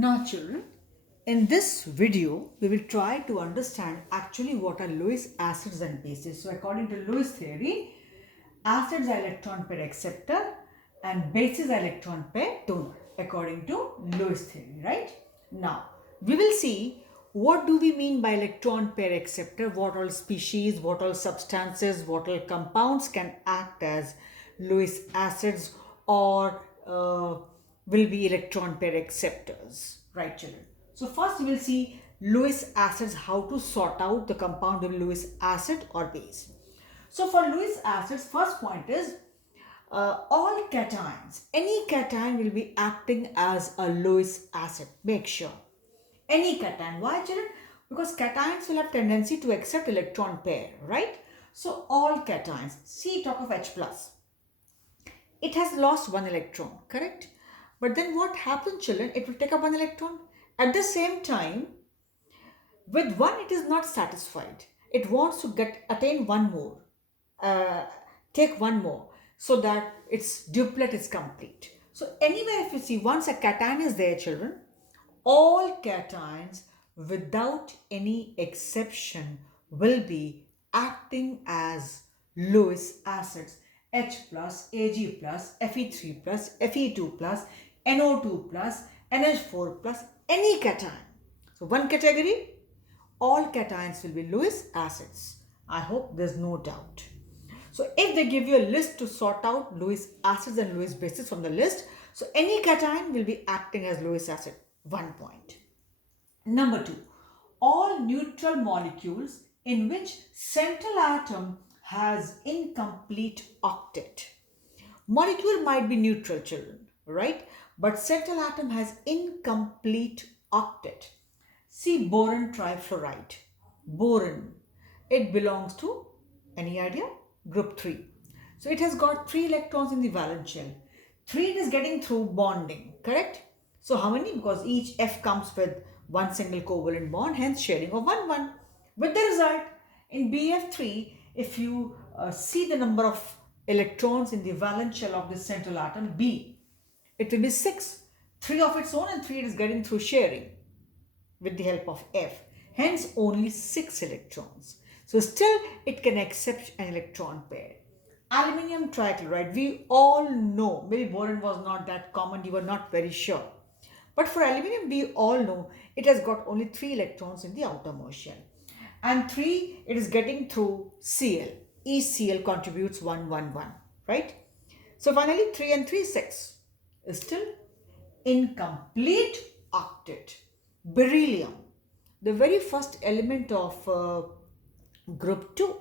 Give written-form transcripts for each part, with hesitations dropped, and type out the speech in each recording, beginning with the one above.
Now children, in this video, we will try to understand actually what are Lewis acids and bases. So according to Lewis theory, acids are electron pair acceptor and bases are electron pair donor according to Lewis theory, right? Now, we will see what do we mean by electron pair acceptor, what all species, what all substances, what all compounds can act as Lewis acids or will be electron pair acceptors, right children? So first we will see Lewis acids, how to sort out the compound of Lewis acid or base. So for Lewis acids, first point is all cations, any cation will be acting as a Lewis acid. Make sure. Any cation. Why children? Because cations will have tendency to accept electron pair, right? So all cations. See, talk of H plus. It has lost one electron, correct? But then what happens children? It will take up one electron. At the same time, with one it is not satisfied. It wants to attain one more. Uh, Take one more so that its duplet is complete. So anywhere if you see once a cation is there children, all cations without any exception will be acting as Lewis acids. H plus, Ag plus, Fe3 plus, Fe2 plus, NO2 plus, NH4 plus, any cation. So one category, all cations will be Lewis acids. I hope there's no doubt. So if they give you a list to sort out Lewis acids and Lewis bases from the list, so any cation will be acting as Lewis acid. 1 point. Number 2, all neutral molecules in which central atom has incomplete octet. Molecule might be neutral children, right? But central atom has incomplete octet. See boron trifluoride. Boron. It belongs to, any idea? Group 3. So it has got 3 electrons in the valence shell. 3 it is getting through bonding, correct? So how many? Because each F comes with one single covalent bond, hence sharing of 1 1. With the result, in BF3, if you see the number of electrons in the valence shell of the central atom B, it will be 6. 3 of its own and 3 it is getting through sharing with the help of F. Hence only 6 electrons. So still it can accept an electron pair. Aluminium trichloride, we all know, maybe boron was not that common, you were not very sure. But for aluminium, we all know it has got only 3 electrons in the outermost shell. And 3, it is getting through Cl. Each Cl contributes 1, 1, 1, right? So finally, 3 and 3, 6 is still incomplete octet. Beryllium, the very first element of group 2.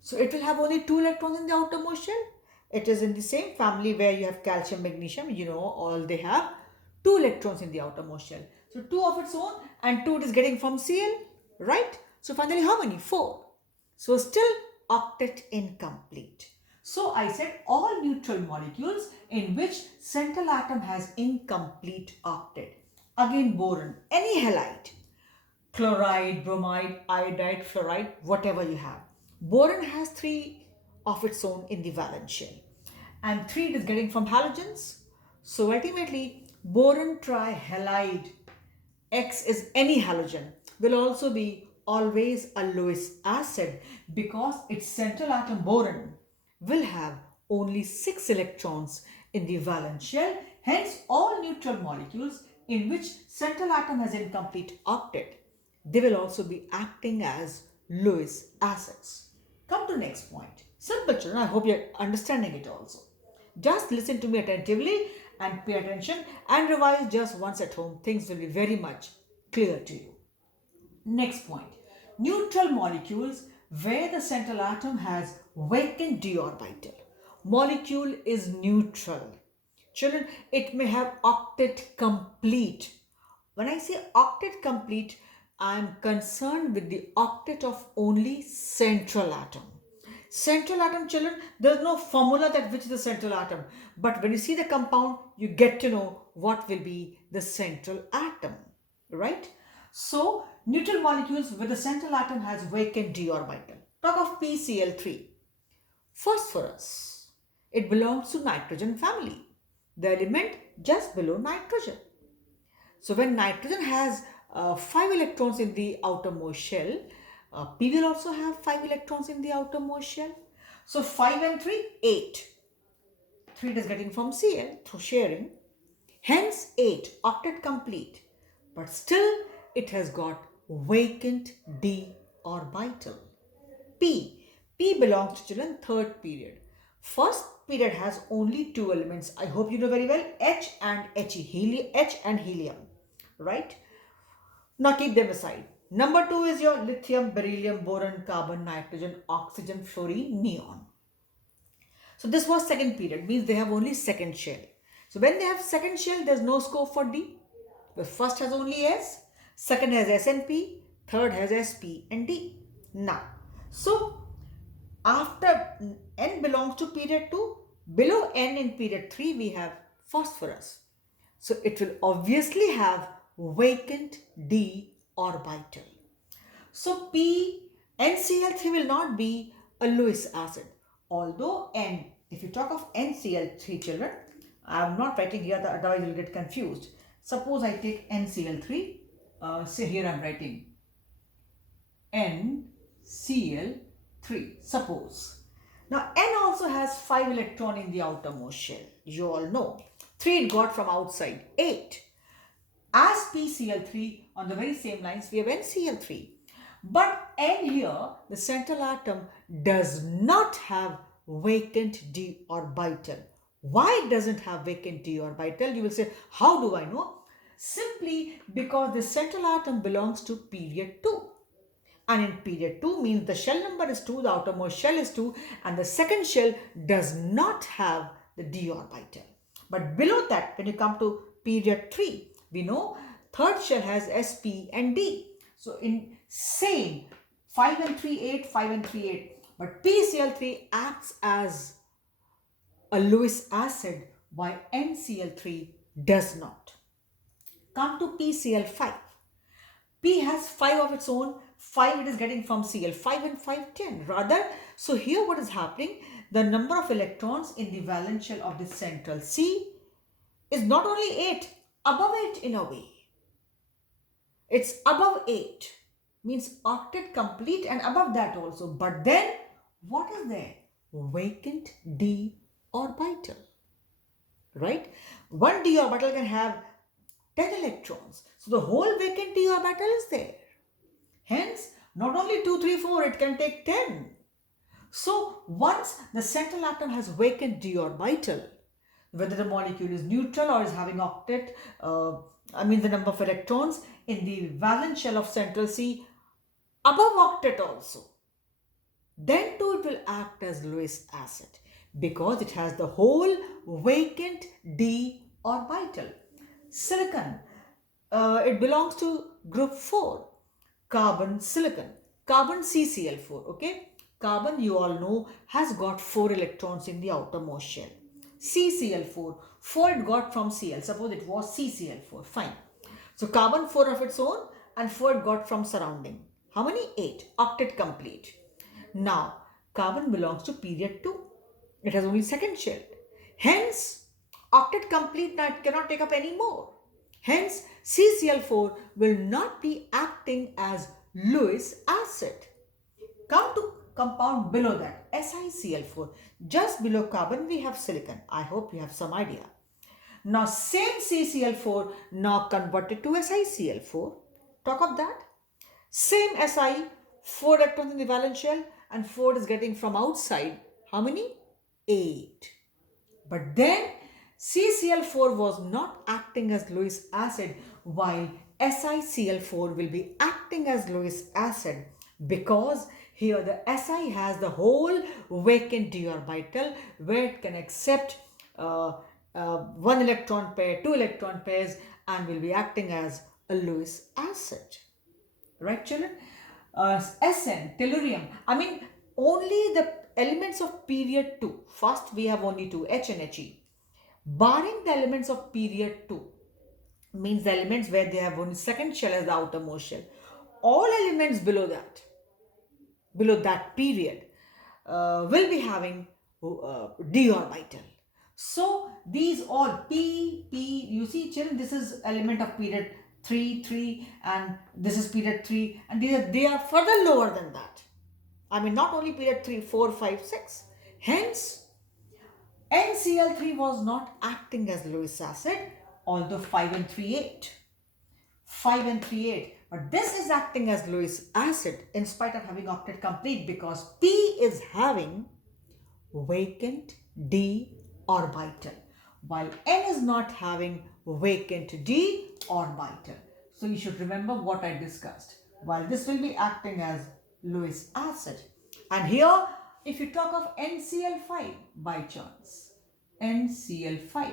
So it will have only 2 electrons in the outermost shell. It is in the same family where you have calcium, magnesium, you know, all they have 2 electrons in the outermost shell. So 2 of its own and 2 it is getting from Cl, right? So finally how many? 4. So still octet incomplete. So I said all neutral molecules in which central atom has incomplete octet. Again boron, any halide, chloride, bromide, iodide, fluoride, whatever you have. Boron has 3 of its own in the valence shell and 3 it is getting from halogens. So ultimately boron trihalide, X is any halogen, will also be always a Lewis acid because its central atom boron will have only 6 electrons in the valence shell. Hence all neutral molecules in which central atom has incomplete octet, they will also be acting as Lewis acids. Come to next point. Simple children, I hope you're understanding it also. Just listen to me attentively and pay attention and revise just once at home. Things will be very much clear to you. Next point. Neutral molecules where the central atom has vacant d orbital. Molecule is neutral. Children, it may have octet complete. When I say octet complete, I am concerned with the octet of only central atom. Central atom children, there is no formula that which is the central atom. But when you see the compound, you get to know what will be the central atom. Right? So, neutral molecules with the central atom has vacant d orbital. Talk of PCl3. Phosphorus. It belongs to nitrogen family. The element just below nitrogen. So when nitrogen has 5 electrons in the outermost shell, P will also have 5 electrons in the outermost shell. So 5 and 3, 8. 3 it is getting from Cl through sharing. Hence 8, octet complete. But still it has got vacant d orbital. P. P belongs to children third period. First period has only two elements. I hope you know very well, H and He, H and helium, right? Now keep them aside. Number 2 is your lithium, beryllium, boron, carbon, nitrogen, oxygen, fluorine, neon. So this was second period, means they have only second shell. So when they have second shell, there's no scope for D. The first has only S, second has S and P, third has S, P and D. Now, so after N belongs to period 2, below N in period 3 we have phosphorus. So it will obviously have vacant d orbital. So P NCl3 will not be a Lewis acid. Although N, if you talk of NCl3 children, I am not writing here, otherwise you will get confused. Suppose I take NCl3, say here I am writing NCl3, suppose. Now N also has 5 electron in the outermost shell. You all know. 3 it got from outside, 8. As PCl3 on the very same lines we have NCl3. But N here, the central atom, does not have vacant d orbital. Why it doesn't have vacant d orbital? You will say, how do I know? Simply because the central atom belongs to period 2. And in period 2 means the shell number is 2, the outermost shell is 2, and the second shell does not have the d orbital. But below that, when you come to period 3, we know third shell has S, P and D. So in same 5 and 3, 8, 5 and 3, 8. But PCl3 acts as a Lewis acid while NCl3 does not. Come to PCl5. P has 5 of its own. 5 it is getting from Cl. 5 and 5, 10. Rather, so here what is happening? The number of electrons in the valence shell of the central C is not only 8, above 8 in a way. It's above 8. Means octet complete and above that also. But then, what is there? Vacant d orbital. Right? One d orbital can have 10 electrons. So the whole vacant d orbital is there. Hence, not only 2, 3, 4, it can take 10. So once the central atom has vacant d orbital, whether the molecule is neutral or is having octet, the number of electrons in the valence shell of central C above octet also, then too it will act as Lewis acid because it has the whole vacant d orbital. Silicon, it belongs to group 4, carbon, silicon, carbon CCl4, okay. Carbon, you all know, has got 4 electrons in the outermost shell. CCl4, 4 it got from Cl. Suppose it was CCl4, fine. So carbon 4 of its own and 4 it got from surrounding. How many? 8. Octet complete. Now, carbon belongs to period 2. It has only second shell. Hence, octet complete, now it cannot take up any more. Hence, CCl4 will not be acting as Lewis acid. Come to compound below that, SiCl4. Just below carbon we have silicon. I hope you have some idea. Now same CCl4 now converted to SiCl4. Talk of that. Same Si, 4 electrons in the valence shell and 4 is getting from outside. How many? 8. But then CCl4 was not acting as Lewis acid while SiCl4 will be acting as Lewis acid because here the Si has the whole vacant d orbital where it can accept 1 electron pair, 2 electron pairs and will be acting as a Lewis acid. Right children? Sn, tellurium. Only the elements of period 2. First we have only 2, H and He. Barring the elements of period 2, means the elements where they have only second shell as the outermost shell. All elements below that period will be having d orbital. So these all P, you see children, this is element of period 3, and this is period 3, and they are further lower than that. I mean, not only period 3, 4, 5, 6. Hence, NCl3 was not acting as Lewis acid, although 5 and 3, 8. 5 and 3, 8. But this is acting as Lewis acid in spite of having octet complete, because P is having vacant d orbital, while N is not having vacant d orbital. So you should remember what I discussed. While this will be acting as Lewis acid. And here, if you talk of NCl5 by chance, NCl5,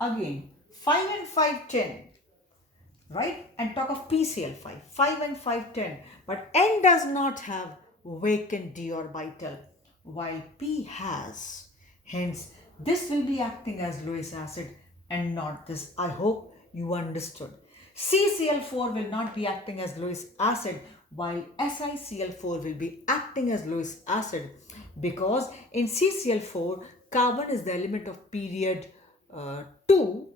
again 5 and 5, 10, right? And talk of PCl5, 5 and 5, 10. But N does not have vacant d orbital, while P has. Hence, this will be acting as Lewis acid and not this. I hope you understood. CCl4 will not be acting as Lewis acid, while SiCl4 will be acting as Lewis acid, because in CCl4, carbon is the element of period 2,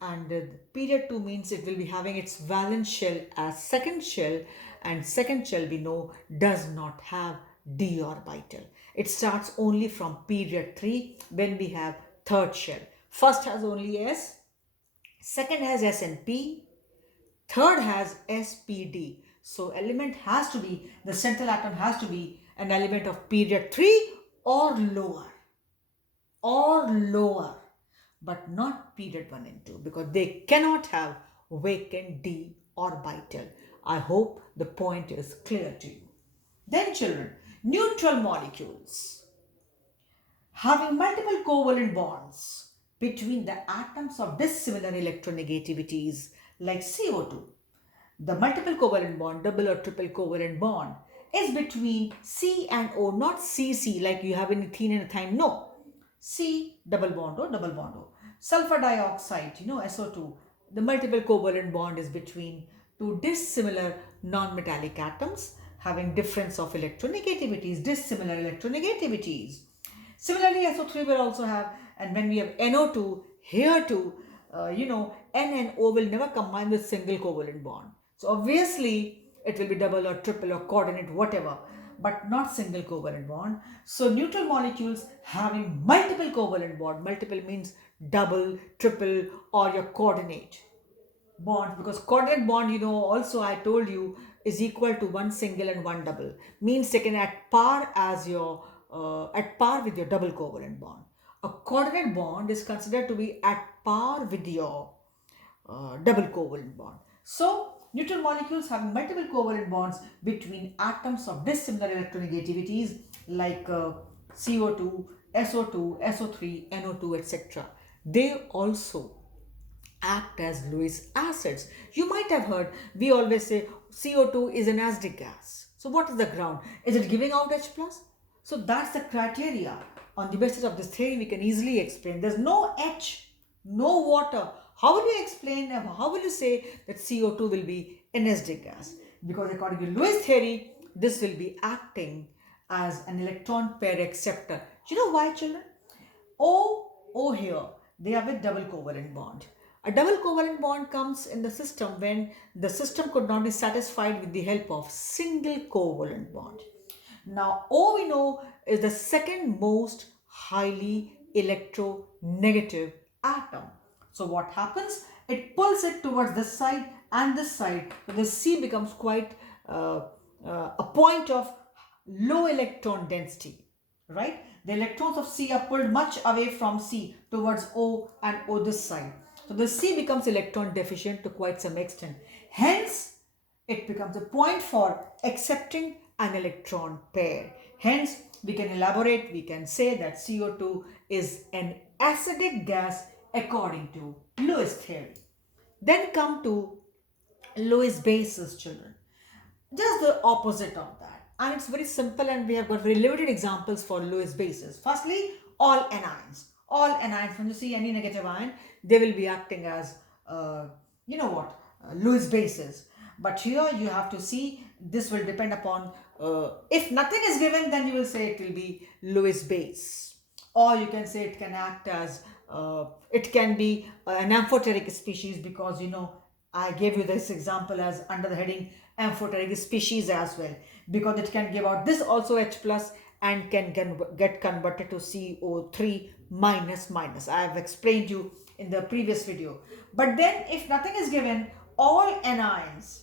and period 2 means it will be having its valence shell as second shell, and second shell we know does not have d orbital. It starts only from period 3 when we have third shell. First has only S, second has S and P, third has SPD. So element has to be, the central atom has to be an element of period 3 or lower, but not period 1 and 2, because they cannot have vacant d orbital. I hope the point is clear to you. Then children, neutral molecules having multiple covalent bonds between the atoms of dissimilar electronegativities like CO2. The multiple covalent bond, double or triple covalent bond, is between C and O, not CC like you have in ethene and ethine. No, C double bond O, double bond O. Sulfur dioxide, SO2, the multiple covalent bond is between two dissimilar non-metallic atoms having difference of electronegativities, dissimilar electronegativities. Similarly, SO3 will also have, and when we have NO2, here too, N and O will never combine with single covalent bond. So obviously, it will be double or triple or coordinate, whatever, but not single covalent bond. So neutral molecules having multiple covalent bond, multiple means double, triple, or your coordinate bond, because coordinate bond, also I told you, is equal to one single and one double, means taken at par as your at par with your double covalent bond. A coordinate bond is considered to be at par with your double covalent bond. So neutral molecules having multiple covalent bonds between atoms of dissimilar electronegativities like CO2, SO2, SO3, NO2, etc. They also act as Lewis acids. You might have heard, we always say CO2 is an acidic gas. So what is the ground? Is it giving out H plus? So that's the criteria. On the basis of this theory, we can easily explain. There's no H, no water. How will you explain, how will you say that CO2 will be an acidic gas? Because according to Lewis theory, this will be acting as an electron pair acceptor. Do you know why, children? O here, they are with double covalent bond. A double covalent bond comes in the system when the system could not be satisfied with the help of single covalent bond. Now, O we know is the second most highly electronegative atom. So what happens? It pulls it towards this side and this side. So the C becomes quite a point of low electron density, right? The electrons of C are pulled much away from C towards O and O this side. So the C becomes electron deficient to quite some extent. Hence, it becomes a point for accepting an electron pair. Hence, we can elaborate, we can say that CO2 is an acidic gas according to Lewis theory. Then come to Lewis bases, children. Just the opposite of that. And it's very simple, and we have got very limited examples for Lewis bases. Firstly, all anions. All anions, when you see any negative ion, they will be acting as, Lewis bases. But here you have to see, this will depend upon, if nothing is given, then you will say it will be Lewis base. or you can say it can act as, it can be an amphoteric species, because I gave you this example as under the heading amphoteric species as well, because it can give out this also H plus and can get converted to CO3 minus minus. I have explained you in the previous video. But then if nothing is given, all anions,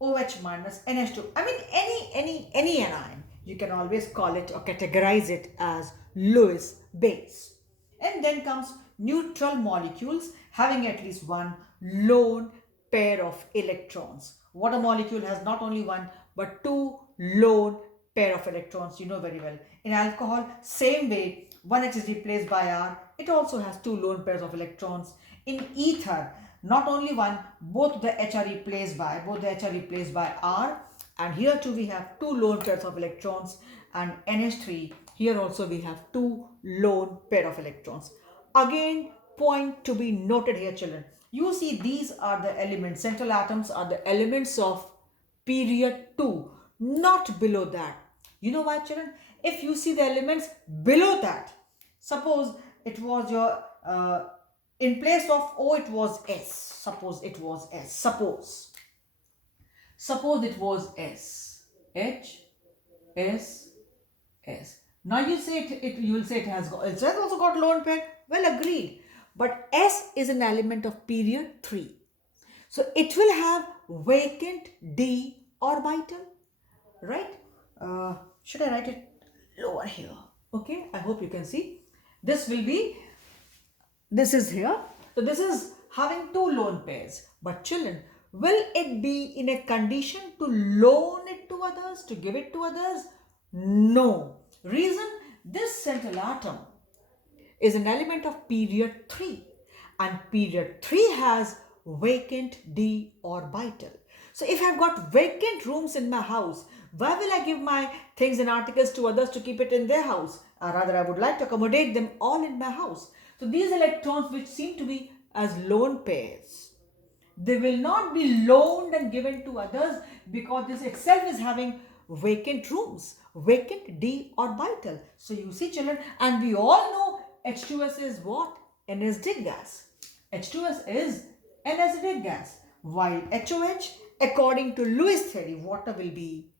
OH minus, NH2, I mean any anion, you can always call it or categorize it as Lewis base. And then comes neutral molecules having at least one lone pair of electrons. Water molecule has not only one but two lone pair of electrons, you know very well. In alcohol, same way, one H is replaced by R, it also has two lone pairs of electrons. In ether, not only one, both the H are replaced by R, and here too we have two lone pairs of electrons, and NH3, here also we have two lone pair of electrons. Again, point to be noted here, children. You see, these are the elements, central atoms are the elements of period 2, not below that. You know why, children? If you see the elements below that, suppose it was your, in place of O it was S, suppose it was S, suppose it was S, H, S, S. Now you say you will say it has also got lone pair. Well, agreed. But S is an element of period 3. So it will have vacant d orbital, right? Should I write it lower here? Okay, I hope you can see. This is here. So this is having two lone pairs. But children, will it be in a condition to loan it to others, to give it to others? No. Reason, this central atom is an element of period 3, and period 3 has vacant d orbital. So if I've got vacant rooms in my house, why will I give my things and articles to others to keep it in their house? Or rather, I would like to accommodate them all in my house. So these electrons, which seem to be as lone pairs, they will not be loaned and given to others, because this itself is having vacant rooms, vacant d orbital. So you see, children, and we all know H2S is what? An acidic gas. H2S is an acidic gas, while HOH, according to Lewis theory, water will be.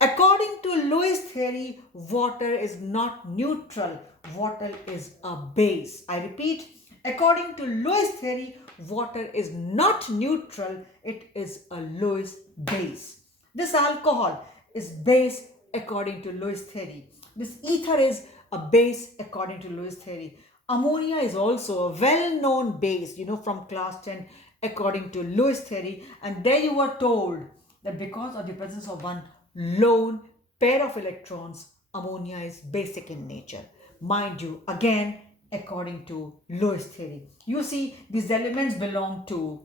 According to Lewis theory, water is not neutral. Water is a base. I repeat, according to Lewis theory, water is not neutral. It is a Lewis base. This alcohol is base according to Lewis theory. This ether is a base according to Lewis theory. Ammonia is also a well-known base, from class 10 according to Lewis theory. And there you were told that because of the presence of one lone pair of electrons, ammonia is basic in nature. Mind you, again, according to Lewis theory. You see, these elements belong to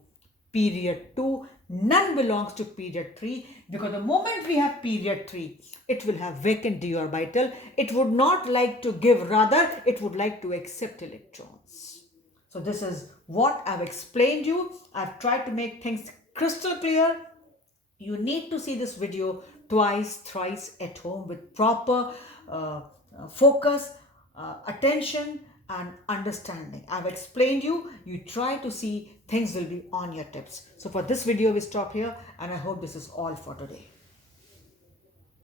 period 2, none belongs to period 3, because the moment we have period 3, it will have vacant d orbital. It would not like to give, rather it would like to accept electrons. So this is what I've explained you. I've tried to make things crystal clear. You need to see this video twice, thrice at home with proper focus, attention and understanding. I've explained you. You try to see, things will be on your tips. So for this video, we stop here, and I hope this is all for today.